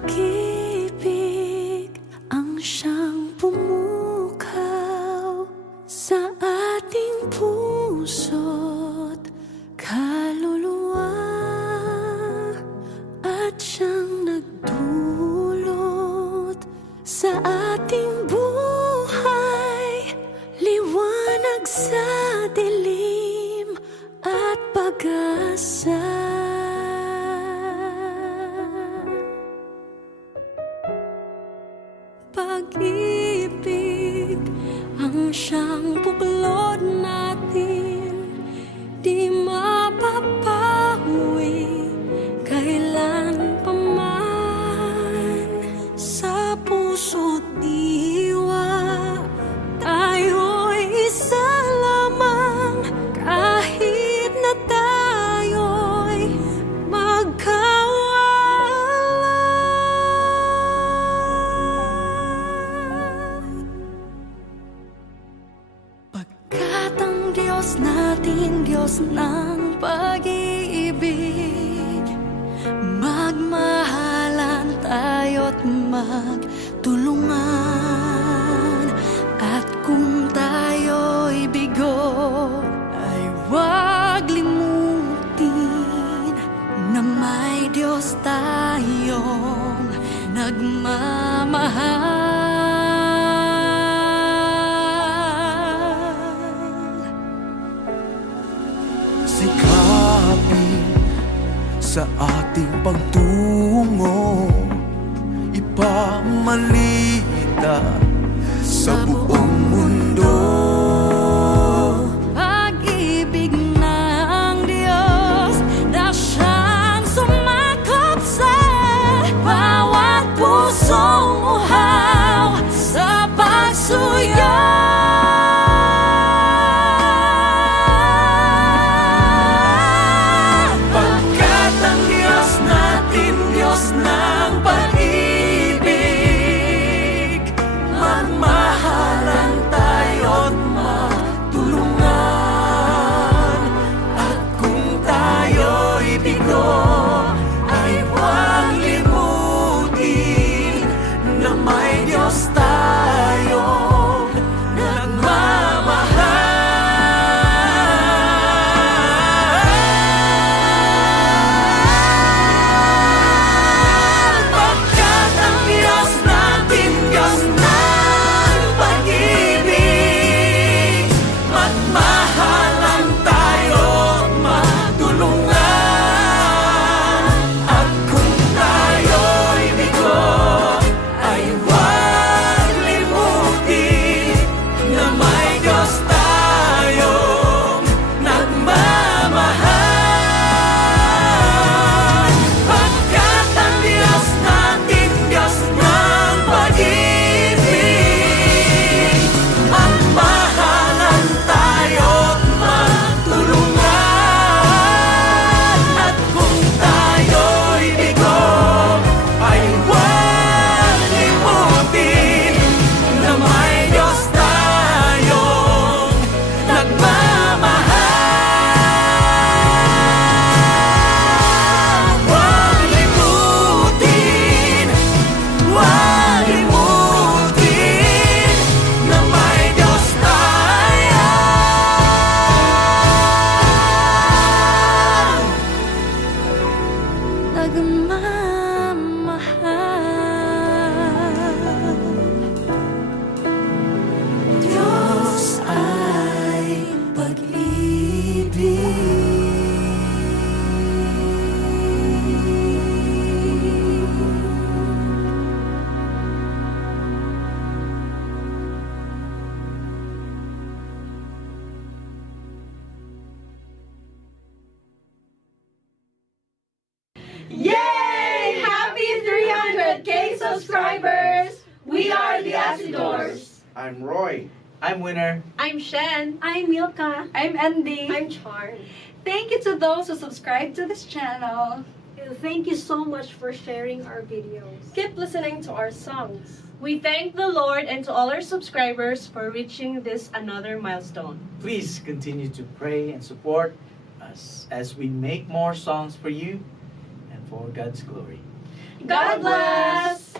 pag-ibig ang siyang pumukaw sa ating puso't kaluluwa at siyang nagdulot sa ating buhay, liwanag sa dilim at pag-asa. Pag-ibig ang siyang buklod natin, di mapapawi kailan pa man. Sa puso't diwa tayo'y isa lamang, kahit na tayo'y pagkat ang Diyos natin, Diyos ng pag-ibig, magmahalan tayo't magtulungan. At kung tayo'y bigo, ay huwag limutin na may Diyos tayong nagmamahal. Sikapin sa ating pagtungo, ipamalita sa buong mundo. Pag-ibig ng Diyos na siyang sumakop sa bawat pusong uhaw sa pagsuyo. Yay! Happy 300K subscribers! We are the Acidors. I'm Roy. I'm Winner. I'm Shen. I'm Milka. I'm Andy. I'm Charm. Thank you to those who subscribe to this channel. Thank you so much for sharing our videos. Keep listening to our songs. We thank the Lord and to all our subscribers for reaching this another milestone. Please continue to pray and support us as we make more songs for you and for God's glory. God bless!